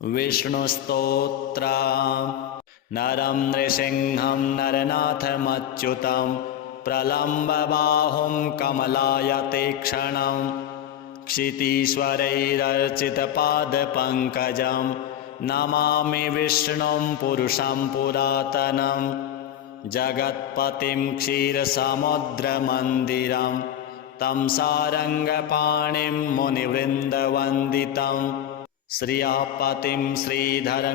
विष्णुस्तोत्र नरं नृसिंहं नरनाथमच्युतं प्रलम्बबाहुं कमलायतीक्ष्णं क्षितीश्वरैरर्चितपादपङ्कजं नमामि विष्णुं पुरुषं पुरातनं जगत्पतिं क्षीरसमुद्रमन्दिरं तं सारङ्गपाणिं मुनिवृन्दवन्दितं श्रियापतिं श्रीधरमीशमीश्वरं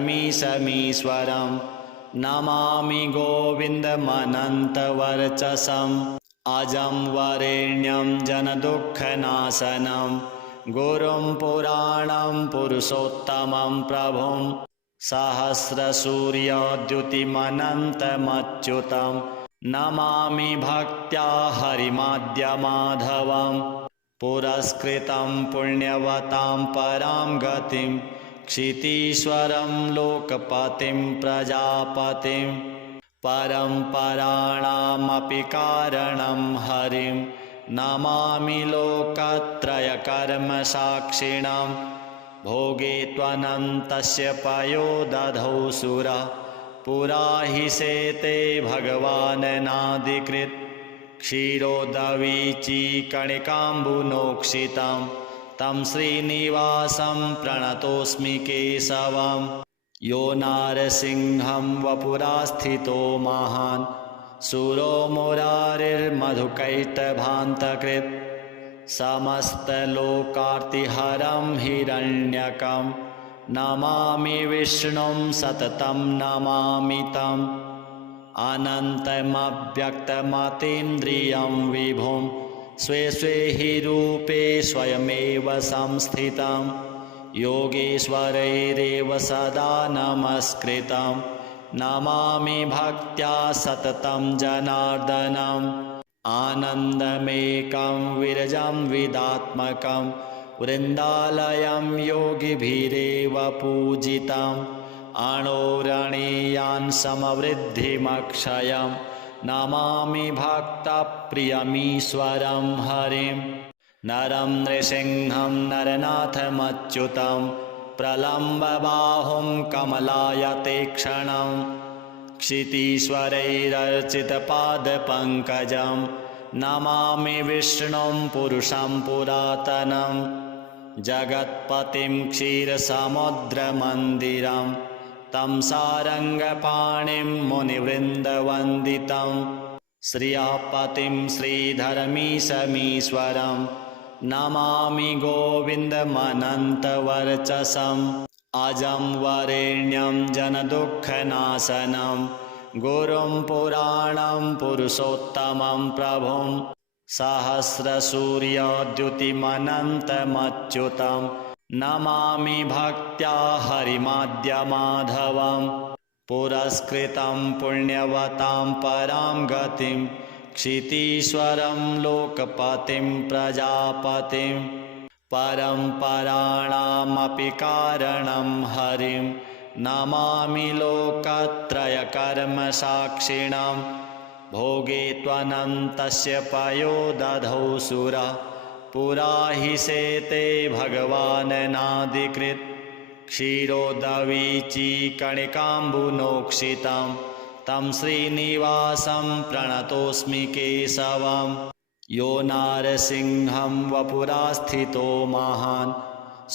नमामि गोविन्दमनन्तवर्चसम् अजं वरेण्यं जनदुःखनाशनं गुरुं पुराणं पुरुषोत्तमं प्रभुं सहस्रसूर्यद्युतिमनन्तमच्युतं नमामि भक्त्या हरिमाद्यमाधवं पुरस्कृतं पुण्यवतां परां गतिं क्षितीश्वरं लोकपतिं प्रजापतिं परम्पराणामपि कारणं हरिं नमामि लोकत्रयकर्मसाक्षिणं भोगे त्वनन्तस्य पयो दधौ सुरा पुरा हि शेते भगवाननादिकृत् क्षीरोदवीचीकणिकाम्बुनोक्षितं तं श्रीनिवासं प्रणतोऽस्मि केशवम् यो नारसिंहं वपुरास्थितो महान् सुरो मुरारिर्मधुकैटभान्तकृत् समस्तलोकार्तिहरं हिरण्यकं नमामि विष्णुं सततं नमामि तम् अनन्तमव्यक्तमतीन्द्रियं विभुं स्वे स्वे हि रूपे स्वयमेव संस्थितं योगेश्वरैरेव सदा नमस्कृतं नमामि भक्त्या सततं जनार्दनम् आनन्दमेकं विरजं विदात्मकं वृन्दालयं योगिभिरेव पूजितम् अणोरणीयान् समवृद्धिमक्षयं नमामि भक्तप्रियमीश्वरं हरिं नरं नृसिंहं नरनाथमच्युतं प्रलम्बबाहुं कमलायतीक्ष्णं क्षितीश्वरैरर्चितपादपङ्कजं नमामि विष्णुं पुरुषं पुरातनं जगत्पतिं क्षीरसमुद्रमन्दिरं तं सारङ्गपाणिं मुनिवृन्दवन्दितं श्रियापतिं श्रीधरमीशमीश्वरं नमामि गोविन्दमनन्तवर्चसम् अजं वरेण्यं जनदुःखनाशनं गुरुं पुराणं पुरुषोत्तमं प्रभुं सहस्रसूर्यद्युतिमनन्तमच्युतं नमामि भक्त्या हरिमाद्यमाधवं पुरस्कृतं पुण्यवतां परां गतिं क्षितीश्वरं लोकपतिं प्रजापतिं परम्पराणामपि कारणं हरिं नमामि लोकत्रयकर्मसाक्षिणं भोगे त्वनन्तस्य पयो दधौ सुरा पुरा हि शेते भगवाननादिकृत् क्षीरोदवीचीकणिकाम्बुनोक्षितं तं श्रीनिवासं प्रणतोऽस्मि केशवम् यो नारसिंहं वपुरास्थितो महान्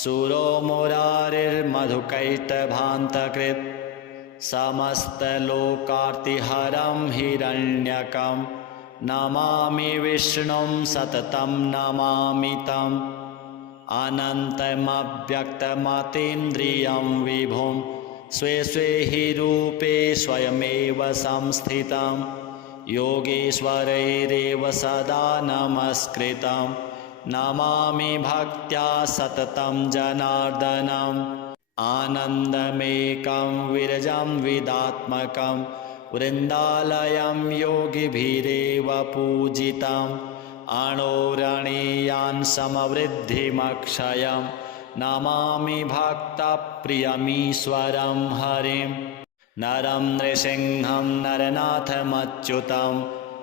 सुरो मुरारिर्मधुकैटभान्तकृत् समस्तलोकार्तिहरं हिरण्यकं नमामि विष्णुं सततं नमामि तम् अनन्तमव्यक्तमतीन्द्रियं विभुं स्वे स्वे हि रूपे स्वयमेव संस्थितं योगेश्वरैरेव सदा नमस्कृतं नमामि भक्त्या सततं जनार्दनम् आनन्दमेकं विरजं विदात्मकं वृन्दालयं योगिभिरेव पूजितम् अणोरणीयान् समवृद्धिमक्षयं नमामि भक्तप्रियमीश्वरं हरिं नरं नृसिंहं नरनाथमच्युतं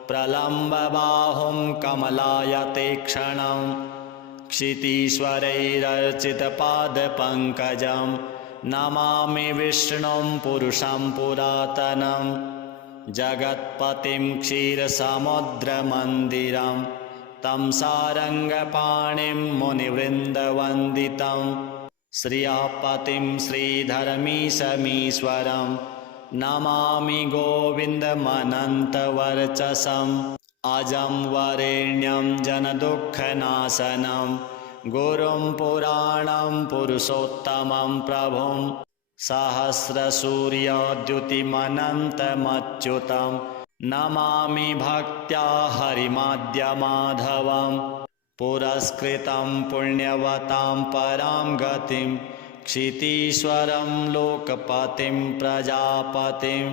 प्रलम्बबाहुं कमलायतीक्ष्णं क्षितीश्वरैरर्चितपादपङ्कजं नमामि विष्णुं पुरुषं पुरातनं जगत्पतिं क्षीरसमुद्रमन्दिरं तं सारङ्गपाणिं मुनिवृन्दवन्दितं श्रियपतिं श्रीधरमीशमीश्वरं नमामि गोविन्दमनन्तवर्चसम् अजं वरेण्यं जनदुःखनाशनं गुरुं पुराणं पुरुषोत्तमं प्रभुं सहस्रसूर्यद्युतिमनन्तमच्युतं नमामि भक्त्या हरिमाद्यमाधवं पुरस्कृतं पुण्यवतां परां गतिं क्षितीश्वरं लोकपतिं प्रजापतिं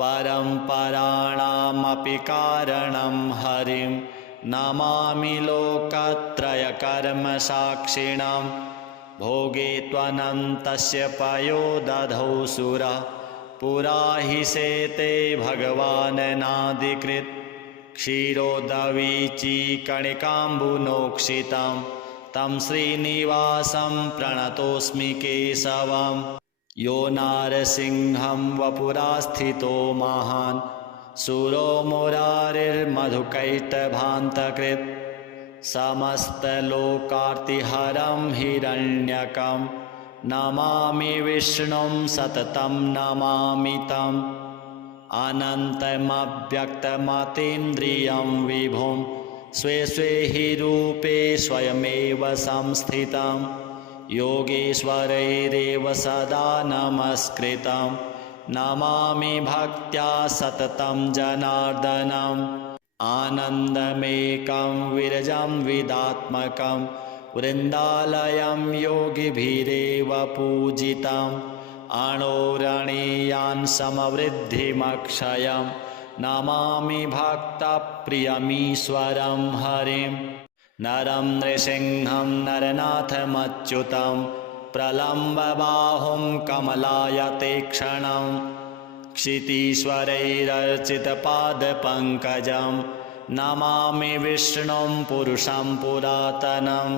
परम्पराणामपि कारणं हरिं नमामि लोकत्रयकर्मसाक्षिणं भोगे त्वनन्तस्य पयोदधौ सुरा पुरा हि शेते भगवाननादिकृत् क्षीरोदवीचीकणिकाम्बुनोक्षितं तं श्रीनिवासं प्रणतोऽस्मि केशवम् यो नारसिंहं वपुरास्थितो महान् सुरो मुरारिर्मधुकैटभान्तकृत् समस्तलोकार्तिहरं हिरण्यकं नमामि विष्णुं सततं नमामि तम् अनन्तमव्यक्तमतीन्द्रियं विभुं स्वे स्वे हि रूपे स्वयमेव संस्थितं योगेश्वरैरेव सदा नमस्कृतं नमामि भक्त्या सततं जनार्दनम् आनन्दमेकं विरजं विदात्मकं वृन्दालयं योगिभिरेव पूजितम् अणोरणीयान् समवृद्धिमक्षयं नमामि भक्तप्रियमीश्वरं हरिं नरं नृसिंहं नरनाथमच्युतं प्रलम्बबाहुं कमलायतेक्षणं क्षितीश्वरैरर्चितपादपङ्कजं नमामि विष्णुं पुरुषं पुरातनं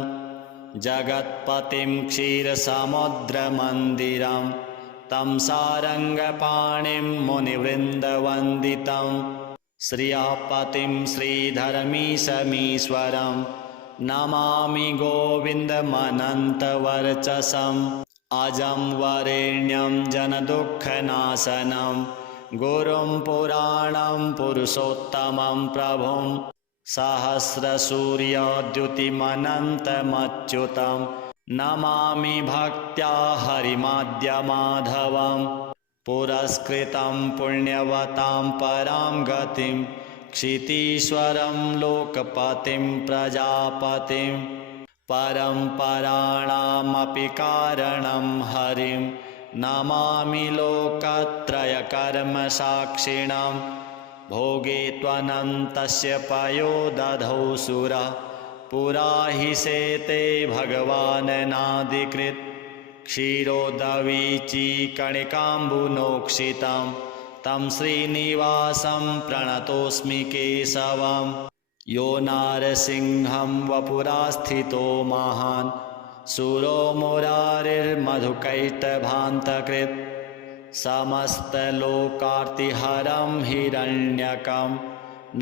जगत्पतिं क्षीरसमुद्रमन्दिरं तं सारङ्गपाणिं मुनिवृन्दवन्दितं श्रियपतिं श्रीधरमीशमीश्वरं नमामि गोविन्दमनन्तवर्चसम् अजं वरेण्यं जनदुःखनाशनं गुरुं पुराणं पुरुषोत्तमं प्रभुं सहस्रसूर्यद्युतिमनन्तमच्युतं नमामि भक्त्या हरिमाद्यमाधवं पुरस्कृतं पुण्यवतां परां गतिं क्षितीश्वरं लोकपतिं प्रजापतिं परम्पराणामपि कारणं हरिं नमामि लोकत्रयकर्मसाक्षिणं भोगे त्वनन्तस्य पयोदधौ सुरा पुरा हि शेते भगवाननादिकृत् क्षीरोदवीचीकणिकाम्बुनोक्षितं तं श्रीनिवासं प्रणतोऽस्मि केशवम् यो नारसिंहं वपुरास्थितो महान् सुरो मुरारिर्मधुकैटभान्तकृत् समस्तलोकार्तिहरं हिरण्यकं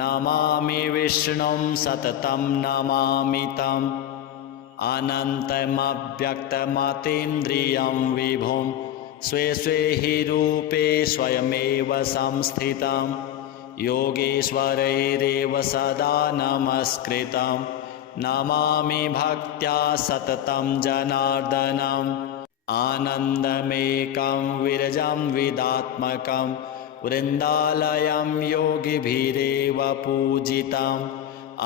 नमामि विष्णुं सततं नमामि तम् अनन्तमव्यक्तमतीन्द्रियं विभुं स्वे स्वे हि रूपे स्वयमेव संस्थितं योगेश्वरैरेव सदा नमस्कृतं नमामि भक्त्या सततं जनार्दनम् आनन्दमेकं विरजं विदात्मकं वृन्दालयं योगिभिरेव पूजितम्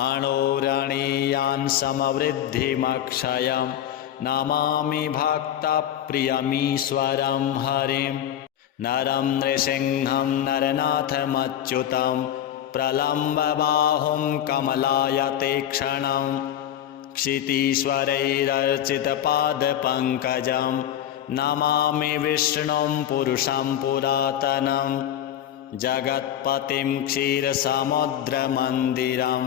अणोरणीयान् समवृद्धिमक्षयं नमामि भक्तप्रियमीश्वरं हरिं नरं नृसिंहं नरनाथमच्युतं प्रलम्बबाहुं कमलायतेक्षणं क्षितीश्वरैरर्चितपादपङ्कजं नमामि विष्णुं पुरुषं पुरातनं जगत्पतिं क्षीरसमुद्रमन्दिरं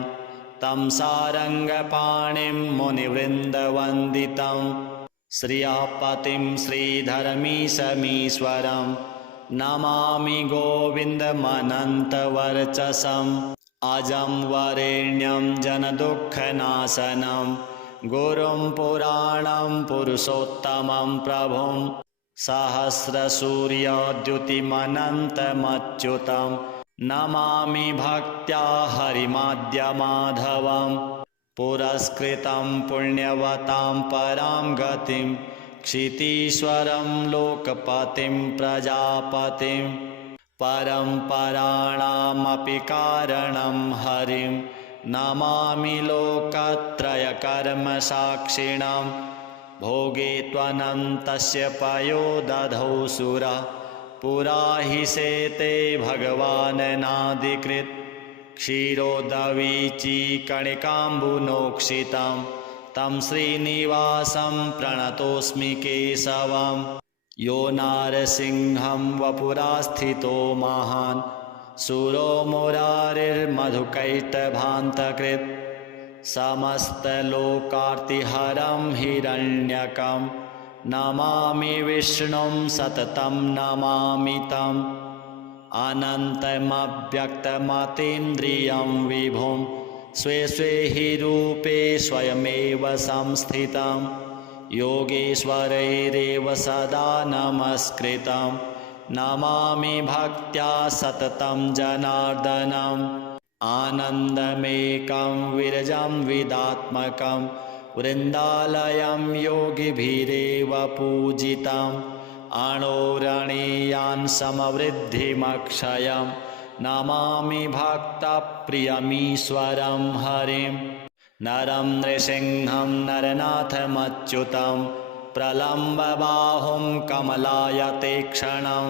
तं सारङ्गपाणिं मुनिवृन्दवन्दितं श्रियापतिं श्रीधरमीशमीश्वरं नमामि गोविन्दमनन्तवर्चसम् अजं वरेण्यं जनदुःखनाशनं गुरुं पुराणं पुरुषोत्तमं प्रभुं सहस्रसूर्यद्युतिमनन्तमच्युतं नमामि भक्त्या हरिमाद्यमाधवं पुरस्कृतं पुण्यवतां परां गतिं क्षितीश्वरं लोकपतिं प्रजापतिं परम्पराणामपि कारणं हरिं नमामि लोकत्रयकर्मसाक्षिणां भोगे त्वनन्तस्य पयो दधौ सुरा पुरा हि शेते भगवान् नाधिकृत् क्षीरोदवीचीकणिकाम्बुनोक्षितं तं श्रीनिवासं प्रणतोऽस्मि केशवम् यो नारसिंहं वपुरास्थितो महान् सुरो मुरारिर्मधुकैटभान्तकृत् समस्तलोकार्तिहरं हिरण्यकं नमामि विष्णुं सततं नमामि तम् अनन्तमव्यक्तमतीन्द्रियं विभुं स्वे स्वे हि रूपे स्वयमेव संस्थितं योगेश्वरैरेव सदा नमस्कृतं नमामि भक्त्या सततं जनार्दनम् आनन्दमेकं विरजं विदात्मकं वृन्दालयं योगिभिरेव पूजितम् अणोरणीयान् समवृद्धिमक्षयं नमामि भक्तप्रियमीश्वरं हरिं नरं नृसिंहं नरनाथमच्युतं प्रलम्बबाहुं कमलायतेक्षणं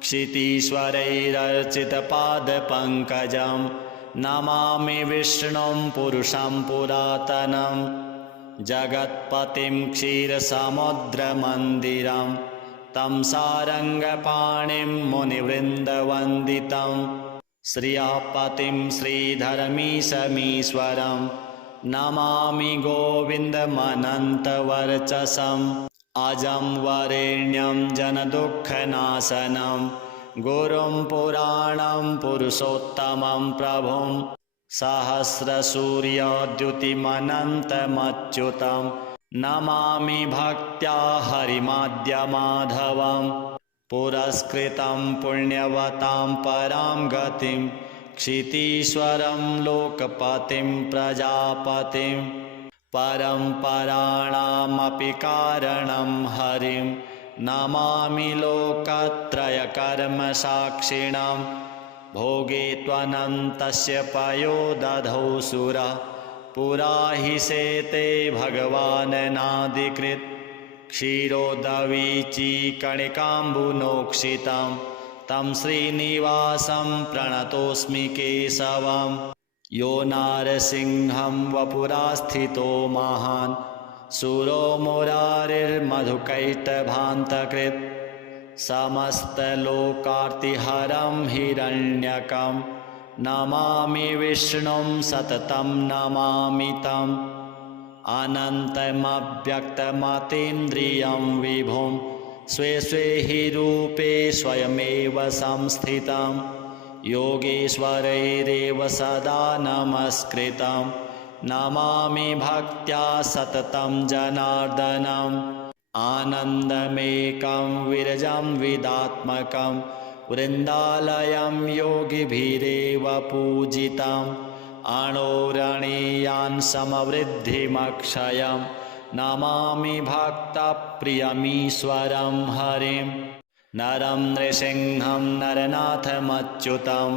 क्षितीश्वरैरर्चितपादपङ्कजं नमामि विष्णुं पुरुषं पुरातनं जगत्पतिं क्षीरसमुद्रमन्दिरं तं सारङ्गपाणिं मुनिवृन्दवन्दितं श्रियापतिं श्रीधरमीशमीश्वरं नमामि गोविन्दमनन्तवर्चसम् अजं वरेण्यं जनदुःखनाशनं गुरुं पुराणं पुरुषोत्तमं प्रभुं सहस्रसूर्यद्युतिमनन्तमच्युतं नमामि भक्त्या हरिमाद्यमाधवं पुरस्कृतं पुण्यवतां परां गतिं क्षितीश्वरं लोकपतिं प्रजापतिं परम्पराणामपि कारणं हरिं नमामि लोकत्रयकर्मसाक्षिणां भोगे त्वनन्तस्य पयो दधौ सुरा पुरा हि शेते भगवान् नाधिकृत् क्षीरोदवीचीकणिकाम्बुनोक्षितं तं श्रीनिवासं प्रणतोऽस्मि केशवम् यो नारसिंहं वपुरास्थितो महान् सुरो मुरारिर्मधुकैटभान्तकृत् समस्तलोकार्तिहरं हिरण्यकं नमामि विष्णुं सततं नमामि तम् अनन्तमव्यक्तमतीन्द्रियं विभुं स्वे स्वे हि रूपे स्वयमेव संस्थितं योगेश्वरैरेव सदा नमस्कृतं नमामि भक्त्या सततं जनार्दनम् आनन्दमेकं विरजं विदात्मकं वृन्दालयं योगिभिरेव पूजितम् अणोरणीयान् समवृद्धिमक्षयं नमामि भक्तप्रियमीश्वरं हरिं नरं नृसिंहं नरनाथमच्युतं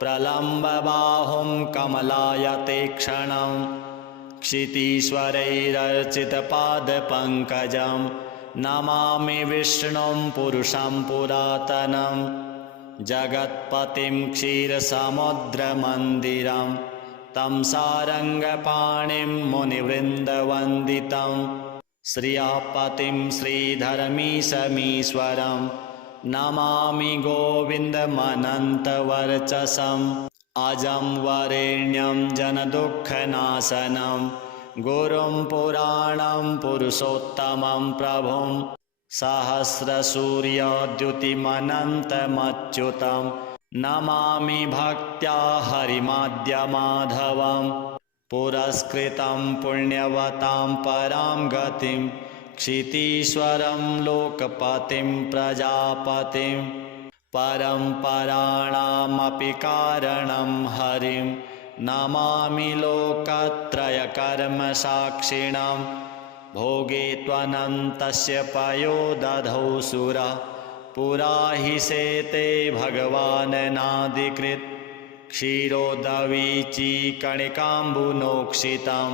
प्रलम्बबाहुं कमलायतेक्षणं क्षितीश्वरैरर्चितपादपङ्कजं नमामि विष्णुं पुरुषं पुरातनं जगत्पतिं क्षीरसमुद्रमन्दिरं तं सारङ्गपाणिं मुनिवृन्दवन्दितं श्रियापतिं श्रीधरमीशमीश्वरं नमामि गोविन्दमनन्तवर्चसम् अजं वरेण्यं जनदुःखनाशनं गुरुं पुराणं पुरुषोत्तमं प्रभुं सहस्रसूर्यद्युतिमनन्तमच्युतं नमामि भक्त्या हरिमाद्यमाधवं पुरस्कृतं पुण्यवतां परां गतिं क्षितीश्वरं लोकपतिं प्रजापतिं परम्पराणामपि कारणं हरिं नमामि लोकत्रयकर्मसाक्षिणं भोगे त्वनन्तस्य पयोदधौ सुरा पुरा हि शेते भगवाननादिकृत् क्षीरोदवीचीकणिकाम्बुनोक्षितं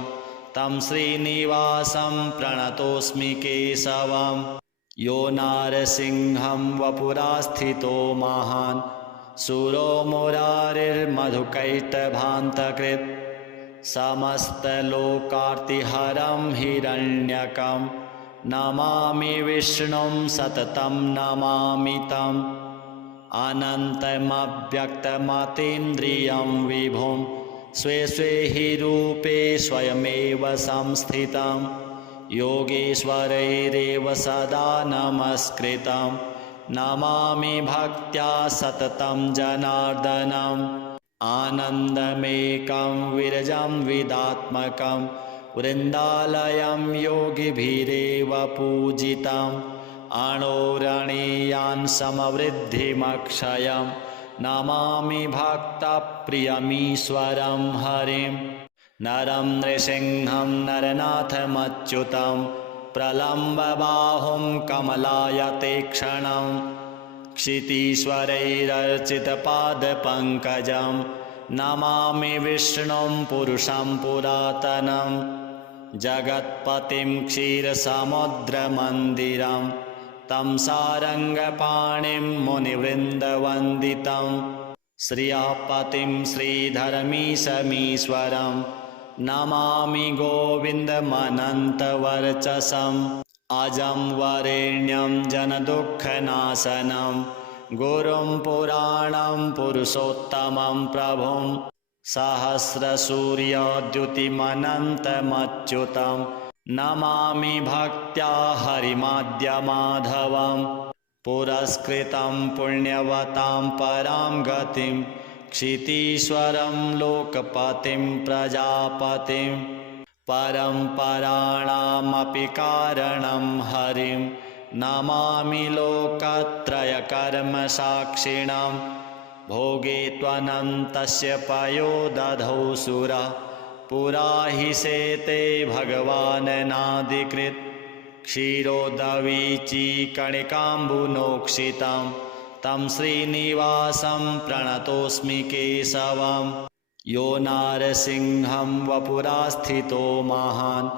तं श्रीनिवासं प्रणतोऽस्मि केशवं यो नारसिंहं वपुरास्थितो महान् सुरो मुरारिर्मधुकैटभान्तकृत् समस्तलोकार्तिहरं हिरण्यकं नमामि विष्णुं सततं नमामि तम् अनन्तमव्यक्तमतीन्द्रियं विभुं स्वे स्वे हि रूपे स्वयमेव संस्थितं योगेश्वरैरेव सदा नमस्कृतं नमामि भक्त्या सततं जनार्दनम् आनन्दमेकं विरजं विदात्मकं वृन्दालयं योगिभिरेव पूजितम् अणोरणीयान् समवृद्धिमक्षयं नमामि भक्तप्रियमीश्वरं हरिं नरं नृसिंहं नरनाथमच्युतं प्रलम्बबाहुं कमलायतेक्षणं क्षितीश्वरैरर्चितपादपङ्कजं नमामि विष्णुं पुरुषं पुरातनं जगत्पतिं क्षीरसमुद्रमन्दिरं तं सारङ्गपाणिं मुनिवृन्दवन्दितं श्रियःपतिं श्रीधरमीशमीश्वरं नमामि गोविन्दमनन्तवर्चसम् अजं वरेण्यं जनदुःखनाशनं गुरुं पुराणं पुरुषोत्तमं प्रभुं सहस्रसूर्यद्युतिमनन्तमच्युतं नमामि भक्त्या हरिमाद्यमाधवं पुरस्कृतं पुण्यवतां परां गतिं क्षितीश्वरं लोकपतिं प्रजापतिं परम्पराणामपि कारणं हरिं नमामि लोकत्रयकर्मसाक्षिणं भोगे त्वनन्तस्य पयोदधौ सुरा पुरा हि शेते भगवाननादिकृत् क्षीरोदवीचीकणिकाम्बुनोक्षितं तं श्रीनिवासं प्रणतोऽस्मि केशवं यो नारसिंहं वपुरास्थितो महान्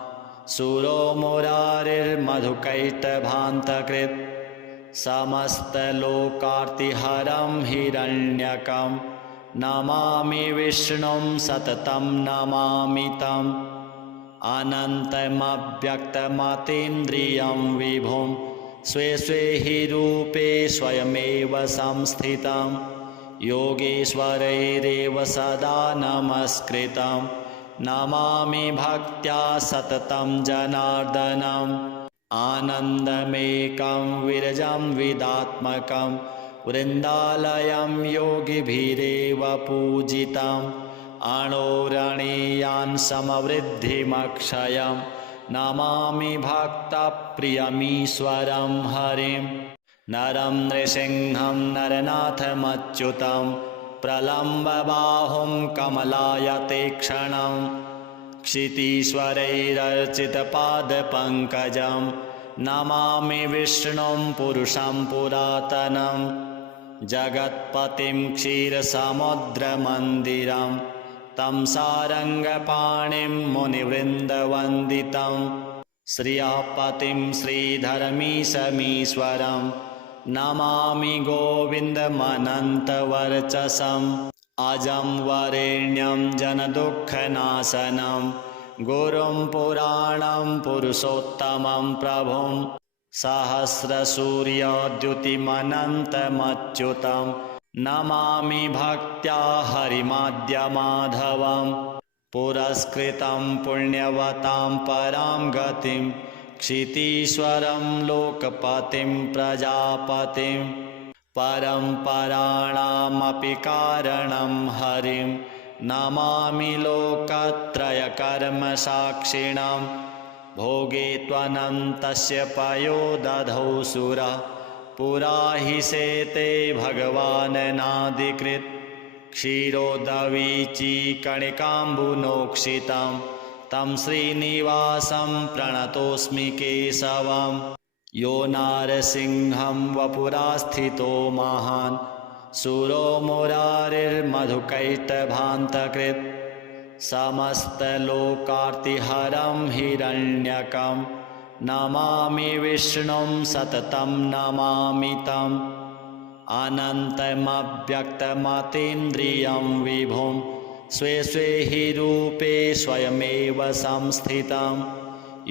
सुरो मुरारिर्मधुकैटभान्तकृत् समस्तलोकार्तिहरं हिरण्यकं नमामि विष्णुं सततं नमामि तम् अनन्तमव्यक्तमतीन्द्रियं विभुं स्वे स्वे हि रूपे स्वयमेव संस्थितं योगेश्वरैरेव सदा नमस्कृतं नमामि भक्त्या सततं जनार्दनम् आनन्दमेकं विरजं विदात्मकं वृन्दालयं योगिभिरेव पूजितम् अणोरणीयान् समवृद्धिमक्षयं नमामि भक्तप्रियमीश्वरं हरिं नरं नृसिंहं नरनाथमच्युतं प्रलम्बबाहुं कमलायतेक्षणं क्षितीश्वरैरर्चितपादपङ्कजं नमामि विष्णुं पुरुषं पुरातनं जगत्पतिं क्षीरसमुद्रमन्दिरं तं सारङ्गपाणिं मुनिवृन्दवन्दितं श्रियःपतिं श्रीधरमीशमीश्वरं नमामि गोविन्दमनन्तवर्चसम् अजं वरेण्यं जनदुःखनाशनं गुरुं पुराणं पुरुषोत्तमं प्रभुं सहस्रसूर्यद्युतिमनन्तमच्युतं नमामि भक्त्या हरिमाद्यमाधवं पुरस्कृतं पुण्यवतां परां गतिं क्षितीश्वरं लोकपतिं प्रजापतिं परम्पराणामपि कारणं हरिं नमामि लोकत्रयकर्मसाक्षिणां भोगे त्वनन्तस्य पयो दधौ सुरा पुरा हि शेते भगवाननादिकृत् क्षीरोदवीचीकणिकाम्बुनोक्षितं तं श्रीनिवासं प्रणतोऽस्मि केशवम् यो नारसिंहं वपुरास्थितो महान् सुरो मुरारिर्मधुकैटभान्तकृत् समस्तलोकार्तिहरं हिरण्यकं नमामि विष्णुं सततं नमामि तम् अनन्तमव्यक्तमतीन्द्रियं विभुं स्वे स्वे हि रूपे स्वयमेव संस्थितं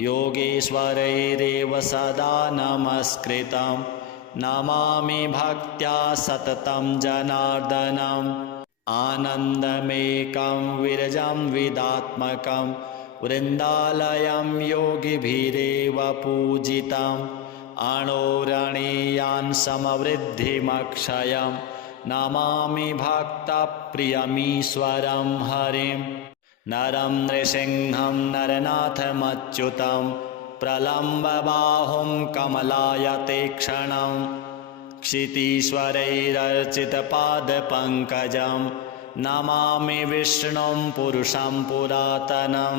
योगेश्वरैरेव सदा नमस्कृतं नमामि भक्त्या सततं जनार्दनम् आनन्दमेकं विरजं विदात्मकं वृन्दालयं योगिभिरेव पूजितम् अणोरणीयान् समवृद्धिमक्षयं नमामि भक्तप्रियमीश्वरं हरिं नरं नृसिंहं नरनाथमच्युतं प्रलम्बबाहुं कमलायतेक्षणं क्षितीश्वरैरर्चितपादपङ्कजं नमामि विष्णुं पुरुषं पुरातनं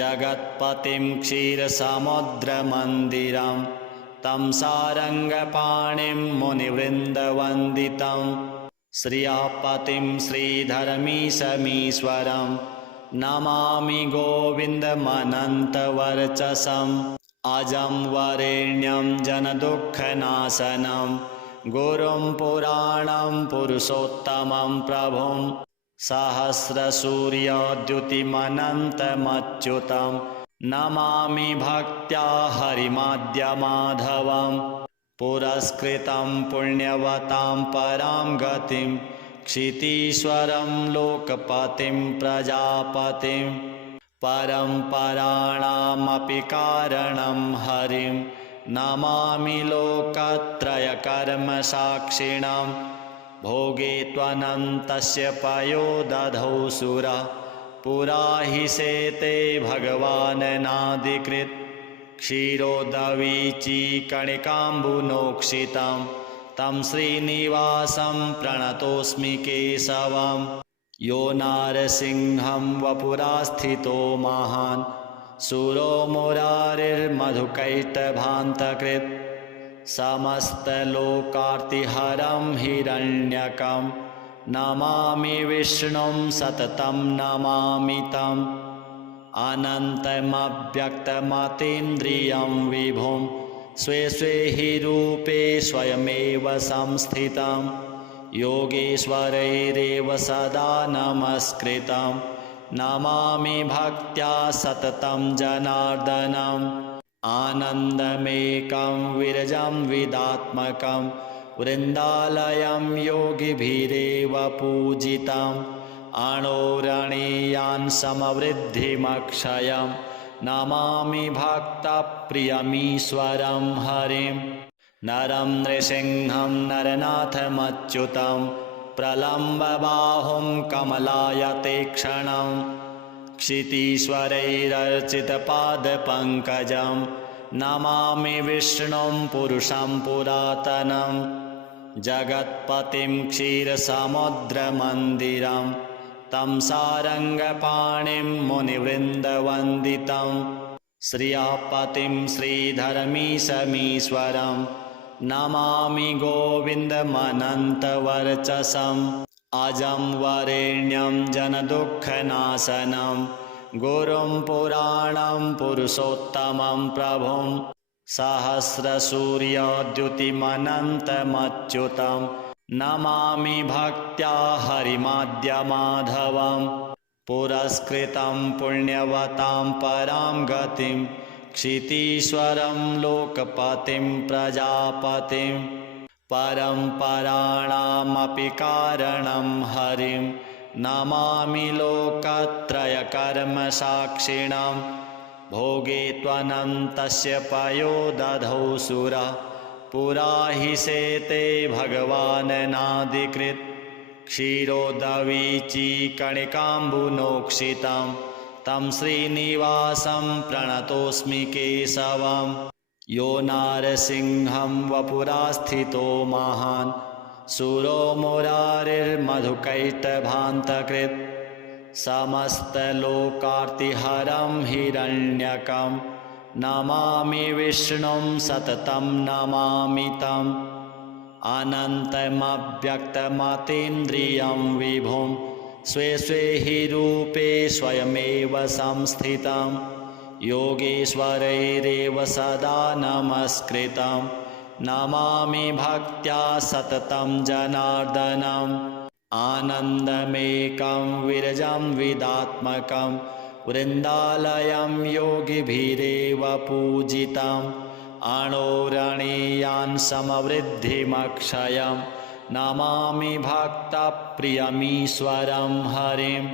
जगत्पतिं क्षीरसमुद्रमन्दिरं तं सारङ्गपाणिं मुनिवृन्दवन्दितं श्रियापतिं श्रीधरमीशमीश्वरं नमामि गोविन्दमनन्तवर्चसम् अजं वरेण्यं जनदुःखनाशनं गुरुं पुराणं पुरुषोत्तमं प्रभुं सहस्रसूर्यद्युतिमनन्तमच्युतं नमामि भक्त्या हरिमाद्यमाधवं पुरस्कृतं पुण्यवतां परां गतिं क्षितीश्वरं लोकपतिं प्रजापतिं परम्पराणामपि कारणं हरिं नमामि लोकत्रयकर्मसाक्षिणां भोगे त्वनन्तस्य पयो दधौ सुरा पुरा हि शेते भगवाननादिकृत् क्षीरोदवीचीकणिकाम्बुनोक्षितं तं श्रीनिवासं प्रणतोऽस्मि केशवम् यो नारसिंहं वपुरास्थितो महान् सुरो मुरारिर्मधुकैटभान्तकृत् समस्तलोकार्तिहरं हिरण्यकं नमामि विष्णुं सततं नमामि तम् अनन्तमव्यक्तमतीन्द्रियं विभुं स्वे स्वे हि रूपे स्वयमेव संस्थितं योगेश्वरैरेव सदा नमस्कृतं नमामि भक्त्या सततं जनार्दनम् आनन्दमेकं विरजं विदात्मकं वृन्दालयं योगिभिरेव पूजितम् अणोरणीयान् समवृद्धिमक्षयं नमामि भक्तप्रियमीश्वरं हरिं नरं नृसिंहं नरनाथमच्युतं प्रलम्बबाहुं कमलायतेक्षणं क्षितीश्वरैरर्चितपादपङ्कजं नमामि विष्णुं पुरुषं पुरातनं जगत्पतिं क्षीरसमुद्रमन्दिरं तं सारङ्गपाणिं मुनिवृन्दवन्दितं श्रियापतिं श्रीधरमीशमीश्वरं नमामि गोविन्दमनन्तवर्चसम् अजं वरेण्यं जनदुःखनाशनं गुरुं पुराणं पुरुषोत्तमं प्रभुं सहस्रसूर्यद्युतिमनन्तमच्युतं नमामि भक्त्या हरिमाद्यमाधवं पुरस्कृतं पुण्यवतां परां गतिं क्षितीश्वरं लोकपतिं प्रजापतिं परम्पराणामपि कारणं हरिं नमामि लोकत्रयकर्मसाक्षिणां भोगे त्वनन्तस्य पयो दधौ सुरा पुरा हि सेते भगवाननादिकृत् क्षीरोदवीचीकणिकाम्बुनोक्षितं तं श्रीनिवासं प्रणतोऽस्मि केशवं यो नारसिंहं वपुरास्थितो महान् सुरो मुरारिर्मधुकैटभान्तकृत् समस्तलोकार्तिहरं हिरण्यकं नमामि विष्णुं सततं नमामि तम् अनन्तमव्यक्तमतीन्द्रियं विभुं स्वे स्वे हि रूपे स्वयमेव संस्थितं योगेश्वरैरेव सदा नमस्कृतं नमामि भक्त्या सततं जनार्दनम् आनन्दमेकं विरजं विदात्मकं वृन्दालयं योगिभिरेव पूजितम् अणोरणीयान् समवृद्धिमक्षयं नमामि भक्तप्रियमीश्वरं हरिम्